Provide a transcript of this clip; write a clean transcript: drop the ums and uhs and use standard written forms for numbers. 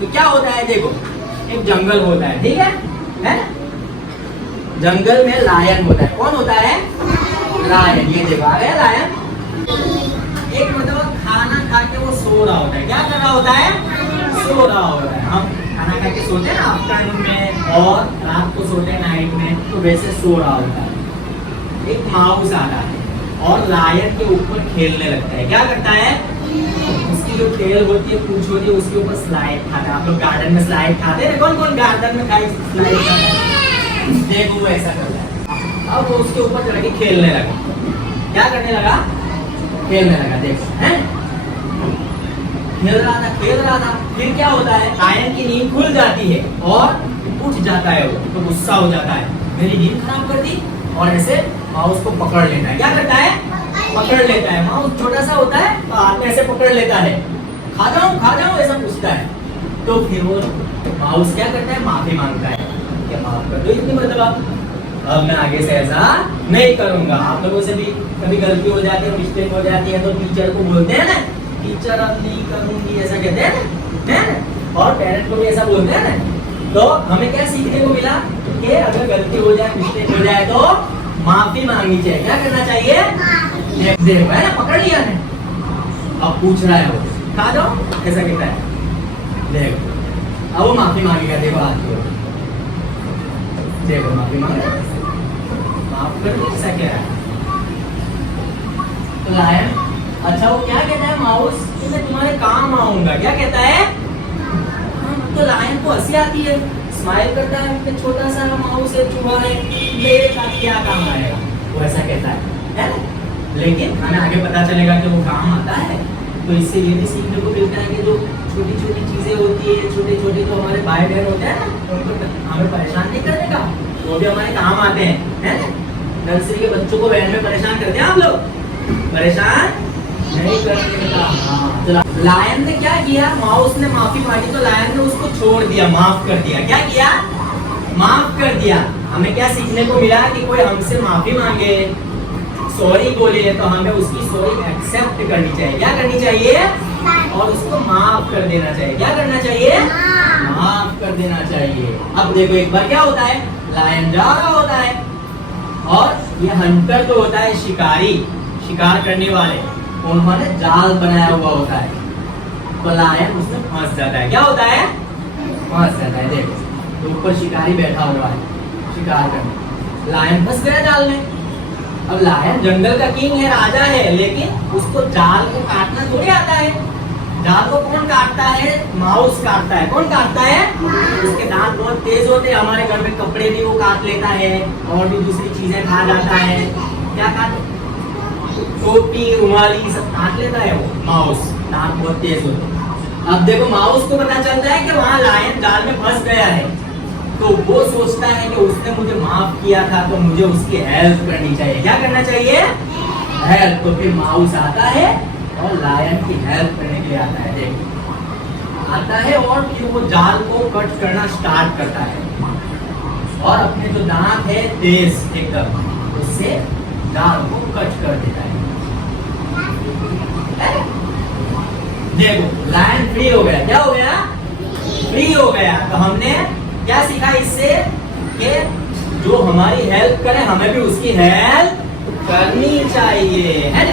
तो क्या होता है देखो, एक जंगल होता है, ठीक है? जंगल में लायन होता है। कौन होता है? लायन। ये देखो आ गया लायन। एक मतलब खाना खा के वो सो रहा होता है। क्या कर रहा होता है? सो रहा होता है। हम खाना खा के सोते हैं ना आफ्टरनून में और रात को सोते हैं नाइट में, तो वैसे सो रहा होता है। एक माउस आता है और लायन के ऊपर खेलने लगता है। क्या करता है? उसकी जो टेल होती है, पूंछ होती है, उसके ऊपर स्लाइड खाता है। आप लोग गार्डन में स्लाइड खाते हैं? कौन कौन गार्डन में स्लाइड खाता है? देखो वो ऐसा कर रहा है। अब वो उसके ऊपर चढ़ के खेलने लगा। क्या करने लगा? खेलने लगा। देखो हैं, खेल रहा था। फिर क्या होता है? लायन की नींद खुल जाती है और उठ जाता है। वो तो गुस्सा हो जाता है, मेरी नींद खराब कर दी, और ऐसे माउस को पकड़ लेता है। क्या करता है? पकड़ लेता है। माउस छोटा सा होता है तो हाथ में ऐसे पकड़ लेता है। खा जाऊं ऐसा पूछता है। तो फिर वो माउस क्या करता है? माफी मांगता है कि माफ कर दो इतनी मरतबा, अब मैं आगे से ऐसा नहीं करूंगा। आप लोगों से भी कभी गलती हो जाती है, मिस्टेक हो जाती है, तो टीचर को बोलते हैं ना, टीचर अब नहीं करूंगी, ऐसा कहते हैं ना? और पेरेंट को भी ऐसा बोलते हैं ना। तो हमें क्या सीखने को मिला कि अगर गलती हो जाए, मिस्टेक हो जाए, तो माफी मांगनी चाहिए। क्या करना चाहिए? देखो है ना, पकड़ लिया है। अब पूछ रहा है वो, खा जाओ ऐसा कहता है। देखो अब वो माफी मांगेगा। देखो हाथ को, देखो माफी मांगे, माफ कर दो ऐसा कह रहा है। तो लायन अच्छा वो क्या कहता है? माउस कि मैं तुम्हारे काम आऊंगा। क्या कहता है? तो लायन को हंसी आती है, स्माइल करता है कि छोटा सा माउस है, चूहा है, मेरे साथ क्या काम आएगा, वो ऐसा कहता है ना? लेकिन हमें आगे पता चलेगा कि वो काम आता है। तो इससे ये भी सीखने को मिलता है कि जो छोटी छोटी चीजें होती है, छोटे छोटे जो हमारे भाई बहन होते हैं ना, उनको हमें परेशान नहीं करने का, वो भी हमारे काम आते हैं, है ना? नर्सरी के बच्चों को वैन में परेशान करते हैं आप लोग? परेशान नहीं करने का। हाँ, तो लायन ने क्या किया? माउस ने माफी मांगी तो लायन ने उसको छोड़ दिया, माफ कर दिया। क्या किया? माफ कर दिया। हमें क्या सीखने को मिला कि कोई हमसे माफी मांगे, सॉरी बोले, तो हमें उसकी सॉरी एक्सेप्ट करनी चाहिए। क्या करनी चाहिए? और उसको माफ कर देना चाहिए। क्या करना चाहिए? माफ कर देना चाहिए। अब देखो एक बार क्या होता है, लायन जा रहा होता है और ये हंटर तो होता है शिकारी, शिकार करने वाले, उन्होंने जाल बनाया हुआ होता है। तो लायन उसमें फंस जाता है। क्या होता है? फंस जाता है। देखो तो ऊपर शिकारी बैठा हुआ है शिकार करने, लायन फंस गया जाल में। अब लायन जंगल का किंग है, राजा है, लेकिन उसको जाल को काटना थोड़ी आता है। जाल को कौन काटता है? माउस काटता है। कौन काटता है? उसके दांत बहुत तेज होते हैं। हमारे घर में कपड़े भी वो काट लेता है और भी दूसरी चीजें खा जाता है। क्या काट? टोपी, रुमाली सब काट लेता है वो माउस, दांत बहुत तेज होते हैं। अब देखो माउस को पता चलता है कि वहाँ लायन जाल में फंस गया है, तो वो सोचता है कि उसने मुझे माफ किया था, तो मुझे उसकी हेल्प करनी चाहिए। क्या करना चाहिए? हेल्प। तो फिर माउस आता है और लायन की हेल्प करने के लिए आता है। देखो आता है और फिर वो जाल को कट करना स्टार्ट करता है और अपने जो दांत है तेज एकदम, उससे जाल को कट कर देता है। देखो लायन फ्री हो गया। क्या हो गया? फ्री हो गया। तो हमने क्या सीखा इससे कि जो हमारी हेल्प करे हमें भी उसकी हेल्प करनी चाहिए, है ना?